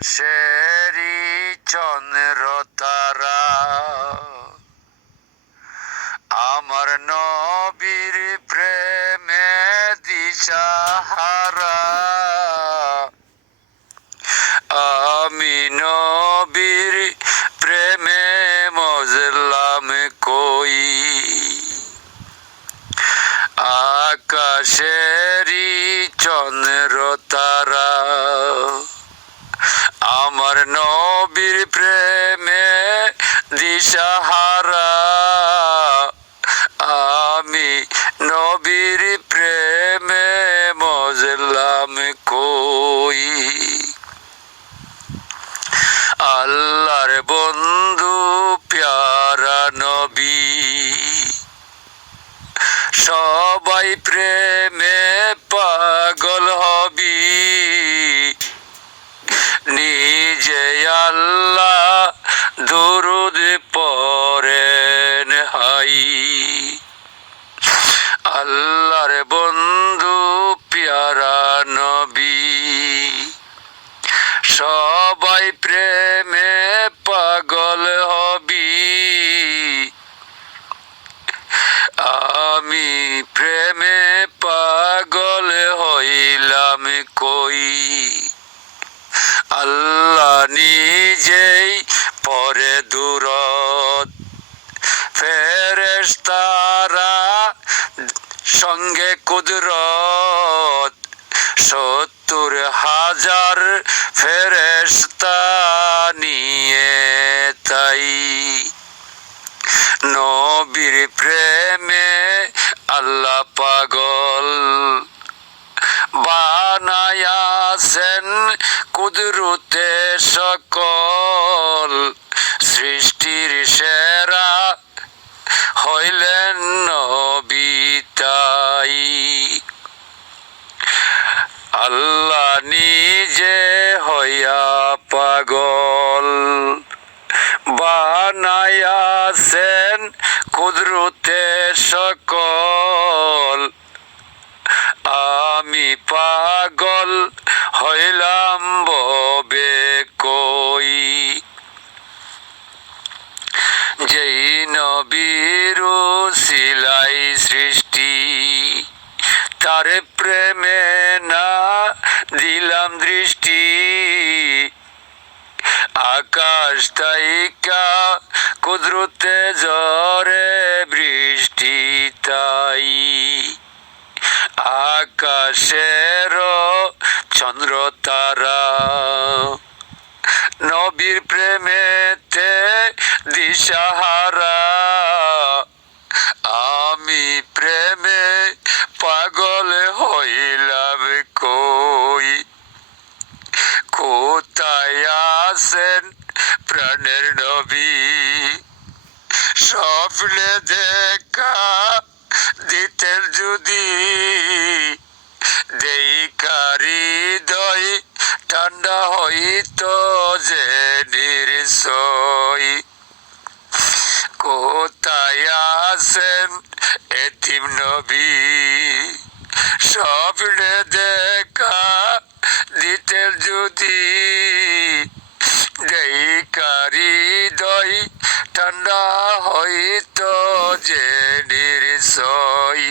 সেরি চন্দ্র তারা আমার নবীর প্রেমে দিশাহারা আমি নবীর প্রেমে মজলাম কই আকাশেরি চন্দ্র তারা আমার নবীর প্রেমে দিশাহারা আমি নবীর প্রেমে মজলাম কই? আল্লাহর বন্ধু প্যারা নবী সবাই প্রেমে পাগল হবি নিজে আল্লাহ দুরুদ পরেন হাই আল্লাহর বন্ধু প্যারা নবী সবাই প্রেমে পাগল হবি। আমি প্রেমে পাগল হইলাম কই? আল্লাহ নিজেই পরে দূরত। ফেরেশতারা সঙ্গে কুদরত। সত্তর হাজার ফেরেস্তা নিয়ে তাই নবীর প্রেমে আল্লাহ পাগল বানায়াছেন কুদরুতে সকল সৃষ্টির সেরা হইলেন নবী তাই আল্লাহ নিজে হইয়া পাগল বানায়াছেন কুদরতে সকল আমি পাগল হইলাম ববে কই যেই নবীর সিলাই সৃষ্টি তার প্রেমে না দিলাম দৃষ্টি আকাশ তাইকা কুদরতে জরে বৃষ্টি তাই আকাশের চন্দ্র তারা নবীর প্রেমেতে দিশাহারা আমি প্রেমে পাগল হইলাম কই কোথায় আছেন প্রাণের নবী স্বপ্নে দেখা দিতেন যদি দেই কারি দই, ঠান্ডা হইত যে নির্সই। কোথায় আছেন এতিম নবী? স্বপ্নে দেখা দিতেন যদি দেই কারি দই, ঠান্ডা হইত যে নির্সই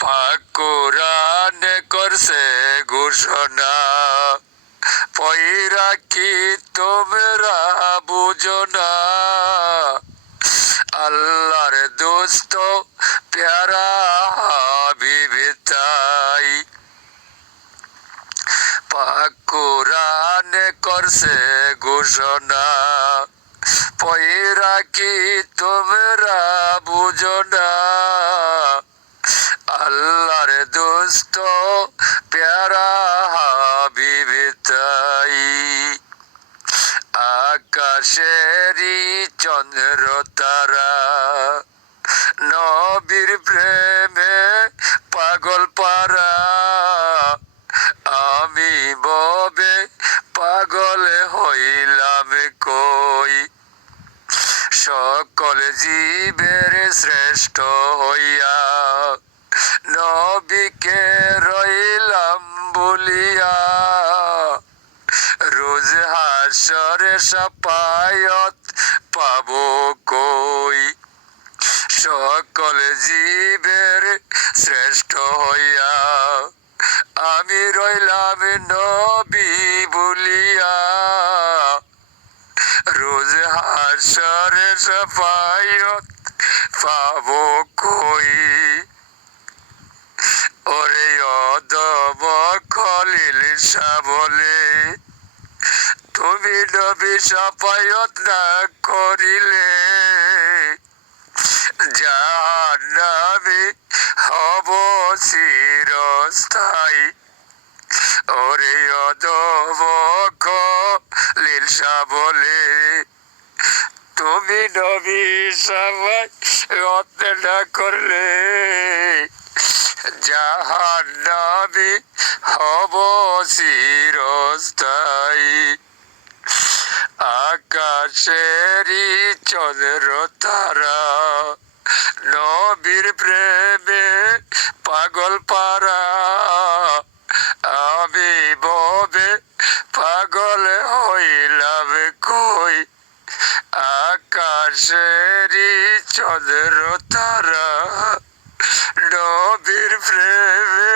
পাকুরান করছে ঘোষণা। পয়রা কি তোমরা বুঝো না? আল্লাহর দোস্ত, প্যারা বিবিতাই পাকুরান করছে ঘোষণা। পয়রা কি তোমরা বুঝো না? আল্লাহর দোস্ত প্যারা হাবিবিতাই আকাশেরই চন্দ্র তারা নবীর প্রেমে জীবের শ্রেষ্ঠ হইয়া নবীকে রইলাম বলিয়া রোজ হাসরে সাপায়ত পাব কই? সকল জীবের শ্রেষ্ঠ হইয়া আমি রইলাম নবী বলিয়া রোজ হাসরে সাফায়ত পাবো কই ওরে অদম খলিল বলে তুমি নবী সাফায়ত না করিলে জাহান্নামে হব চিরস্থায়ী। ওরে অদম খলিল বলে তুমি নবী সবাই না করলে জাহান নবী হব চিরস্থায়ী। আকাশেরই চন্দ্র তারা নবীর প্রেমে পাগল পারা আমি ববে পাগল হইলাম কই আকাশেরই চন্দ্র তারা নবীর প্রেমে